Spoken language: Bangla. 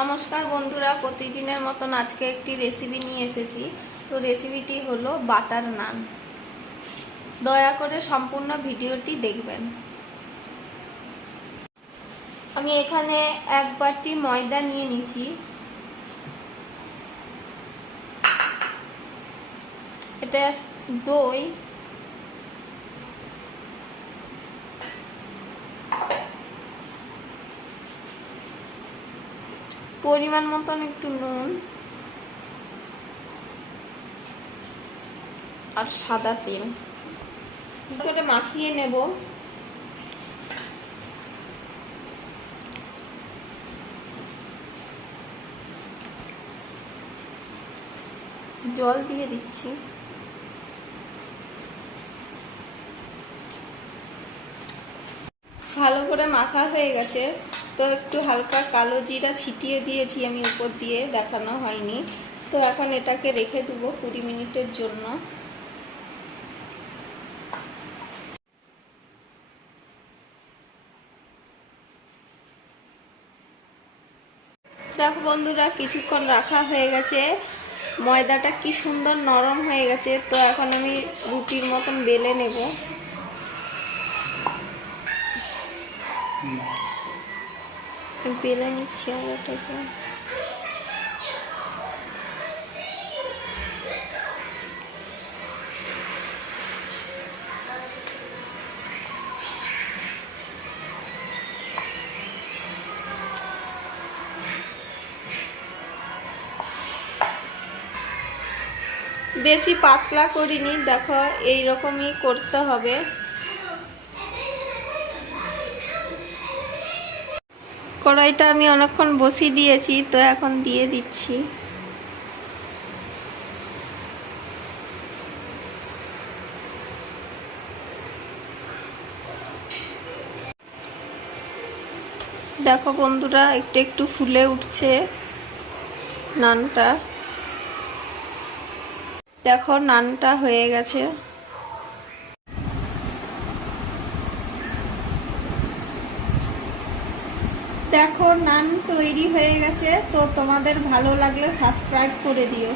নমস্কার বন্ধুরা, প্রতিদিনের মতন আজকে একটি রেসিপি নিয়ে এসেছি। তো রেসিপিটি হলো বাটার নান। দয়া করে সম্পূর্ণ ভিডিওটি দেখবেন। আমি এখানে 1 বাটি ময়দা নিয়ে নিয়েছি। এটা দই, পরিমাণ মতন একটু নুন আর সাদা তেল করে মাখিয়ে নেব। জল দিয়ে দিচ্ছি। ভালো করে মাখা হয়ে গেছে, তো একটু হালকা কালো জিরা ছিটিয়ে দিয়েছি আমি উপর দিয়ে, দেখানো হয়নি। তো এখন এটাকে রেখে দেবো 20 মিনিটের জন্য। দেখো বন্ধুরা, কিছুক্ষণ রাখা হয়ে গেছে, ময়দাটা কি সুন্দর নরম হয়ে গেছে। তো এখন আমি রুটির মতন বেলে নেব। বেলে নিচ্ছি আর এটাকে। বেশি পাতলা করিনি, দেখো এইরকমই করতে হবে। কড়াইটা আমি অনেকক্ষণ বসিয়ে দিয়েছি, তো এখন দিয়ে দিচ্ছি। দেখো বন্ধুরা, একটু একটু ফুলে উঠছে নানটা। দেখো নানটা হয়ে গেছে। দেখো নান তৈরি হয়ে গেছে। তো তোমাদের ভালো লাগলে সাবস্ক্রাইব করে দিও।